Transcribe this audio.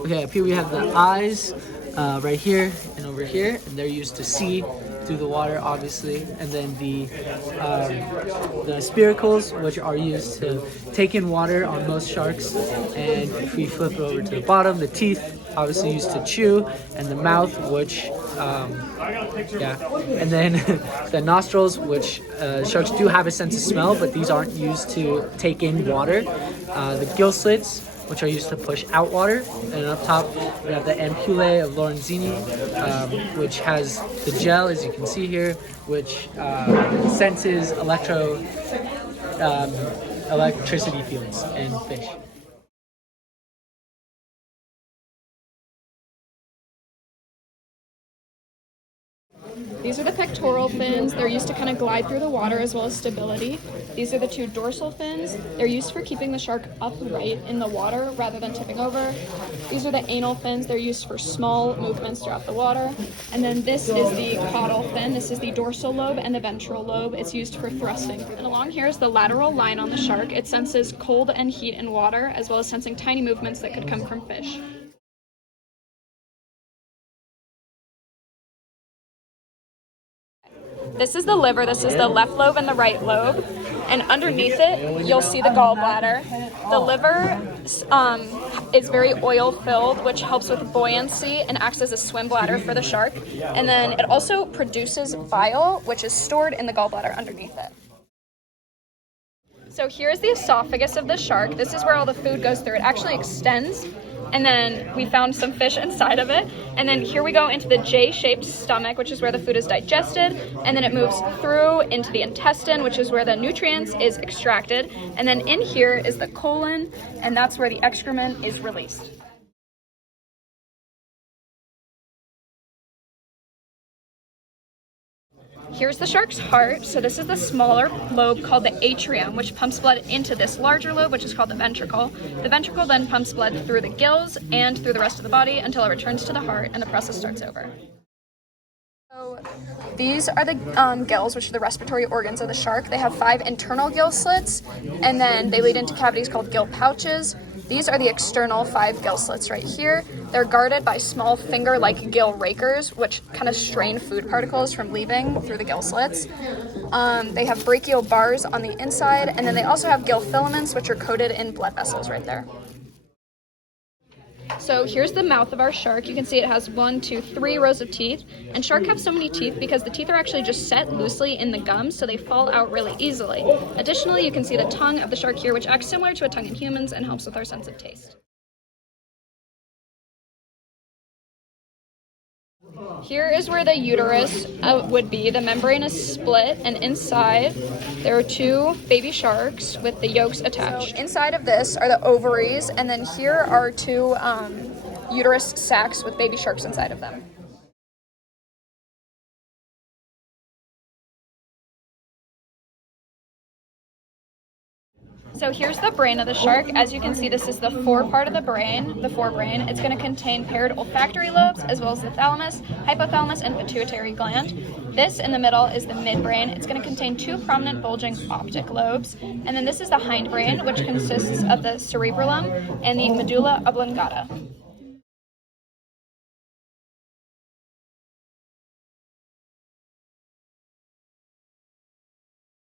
Okay, up here we have the eyes, right here and over here, and they're used to see through the water, obviously. And then the spiracles, which are used to take in water on most sharks. And if we flip it over to the bottom, the teeth, obviously used to chew, and the mouth, which and then the nostrils, which sharks do have a sense of smell, but these aren't used to take in water. The gill slits, which are used to push out water, and up top we have the ampullae of Lorenzini, which has the gel, as you can see here, which senses electricity fields in fish. These are the pectoral fins. They're used to kind of glide through the water as well as stability. These are the two dorsal fins. They're used for keeping the shark upright in the water rather than tipping over. These are the anal fins. They're used for small movements throughout the water. And then this is the caudal fin. This is the dorsal lobe and the ventral lobe. It's used for thrusting. And along here is the lateral line on the shark. It senses cold and heat in water, as well as sensing tiny movements that could come from fish. This is the liver, this is the left lobe and the right lobe, and underneath it, you'll see the gallbladder. The liver is very oil-filled, which helps with buoyancy and acts as a swim bladder for the shark. And then it also produces bile, which is stored in the gallbladder underneath it. So here's the esophagus of the shark. This is where all the food goes through. It actually extends, and then we found some fish inside of it. And then here we go into the J-shaped stomach, which is where the food is digested. And then it moves through into the intestine, which is where the nutrients is extracted. And then in here is the colon, and that's where the excrement is released. Here's the shark's heart. So this is the smaller lobe called the atrium, which pumps blood into this larger lobe, which is called the ventricle. The ventricle then pumps blood through the gills and through the rest of the body until it returns to the heart and the process starts over. So these are the gills, which are the respiratory organs of the shark. They have 5 internal gill slits, and then they lead into cavities called gill pouches. These are the external 5 gill slits right here. They're guarded by small finger-like gill rakers, which kind of strain food particles from leaving through the gill slits. They have brachial bars on the inside, and then they also have gill filaments, which are coated in blood vessels right there. So here's the mouth of our shark. You can see it has 1, 2, 3 rows of teeth. And shark have so many teeth because the teeth are actually just set loosely in the gums, so they fall out really easily. Additionally, you can see the tongue of the shark here, which acts similar to a tongue in humans and helps with our sense of taste. Here is where the uterus would be. The membrane is split, and inside there are 2 baby sharks with the yolks attached. So inside of this are the ovaries, and then here are 2 uterus sacs with baby sharks inside of them. So here's the brain of the shark. As you can see, this is the fore part of the brain, the forebrain. It's going to contain paired olfactory lobes, as well as the thalamus, hypothalamus, and pituitary gland. This in the middle is the midbrain. It's going to contain 2 prominent bulging optic lobes. And then this is the hindbrain, which consists of the cerebellum and the medulla oblongata.